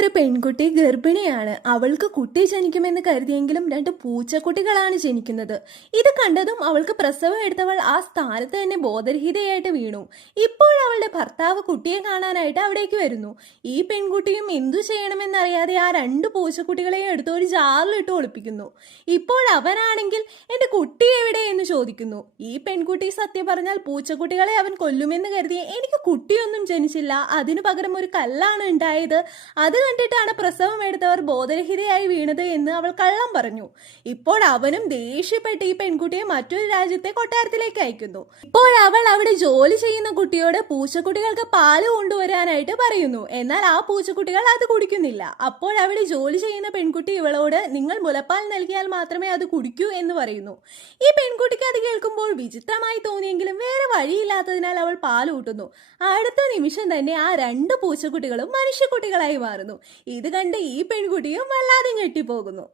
ഒരു പെൺകുട്ടി ഗർഭിണിയാണ്. അവൾക്ക് കുട്ടി ജനിക്കുമെന്ന് കരുതിയെങ്കിലും രണ്ട് പൂച്ചക്കുട്ടികളാണ് ജനിക്കുന്നത്. ഇത് കണ്ടതും അവൾക്ക് പ്രസവം എടുത്തവൾ ആ സ്ഥാനത്ത് തന്നെ ബോധരഹിതയായിട്ട് വീണു. ഇപ്പോൾ അവളുടെ ഭർത്താവ് കുട്ടിയെ കാണാനായിട്ട് അവിടേക്ക് വരുന്നു. ഈ പെൺകുട്ടിയും എന്തു ചെയ്യണമെന്നറിയാതെ ആ രണ്ട് പൂച്ചക്കുട്ടികളെയും എടുത്ത് ഒരു ജാറിലിട്ട് ഒളിപ്പിക്കുന്നു. ഇപ്പോൾ അവനാണെങ്കിൽ എന്റെ കുട്ടി എവിടെ എന്ന് ചോദിക്കുന്നു. ഈ പെൺകുട്ടി സത്യം പറഞ്ഞാൽ പൂച്ചക്കുട്ടികളെ അവൻ കൊല്ലുമെന്ന് കരുതി എനിക്ക് കുട്ടിയൊന്നും ജനിച്ചില്ല, അതിനു പകരം ഒരു കല്ലാണ് ഉണ്ടായത്, അത് കണ്ടിട്ടാണ് പ്രസവം എടുത്തവർ ബോധരഹിതയായി വീണത് എന്ന് അവൾ കള്ളം പറഞ്ഞു. ഇപ്പോൾ അവനും ദേഷ്യപ്പെട്ട് ഈ പെൺകുട്ടിയെ മറ്റൊരു രാജ്യത്തെ കൊട്ടാരത്തിലേക്ക് അയക്കുന്നു. ഇപ്പോൾ അവൾ അവിടെ ജോലി ചെയ്യുന്ന കുട്ടിയോട് പൂച്ചക്കുട്ടികൾക്ക് പാല് കൊണ്ടുവരാനായിട്ട് പറയുന്നു. എന്നാൽ ആ പൂച്ചക്കുട്ടികൾ അത് കുടിക്കുന്നില്ല. അപ്പോൾ അവിടെ ജോലി ചെയ്യുന്ന പെൺകുട്ടി ഇവളോട് നിങ്ങൾ മുലപ്പാൽ നൽകിയാൽ മാത്രമേ അത് കുടിക്കൂ എന്ന് പറയുന്നു. ഈ പെൺകുട്ടിക്ക് അത് കേൾക്കുമ്പോൾ വിചിത്രമായി തോന്നിയെങ്കിലും വേറെ വഴിയില്ലാത്തതിനാൽ അവൾ പാൽ ഊട്ടുന്നു. അടുത്ത നിമിഷം തന്നെ ആ രണ്ട് പൂച്ചക്കുട്ടികളും മനുഷ്യക്കുട്ടികളായി മാറുന്നു. ഇത് കണ്ട് ഈ പെൺകുട്ടിയും വല്ലാതെ ഞെട്ടിപ്പോകുന്നു.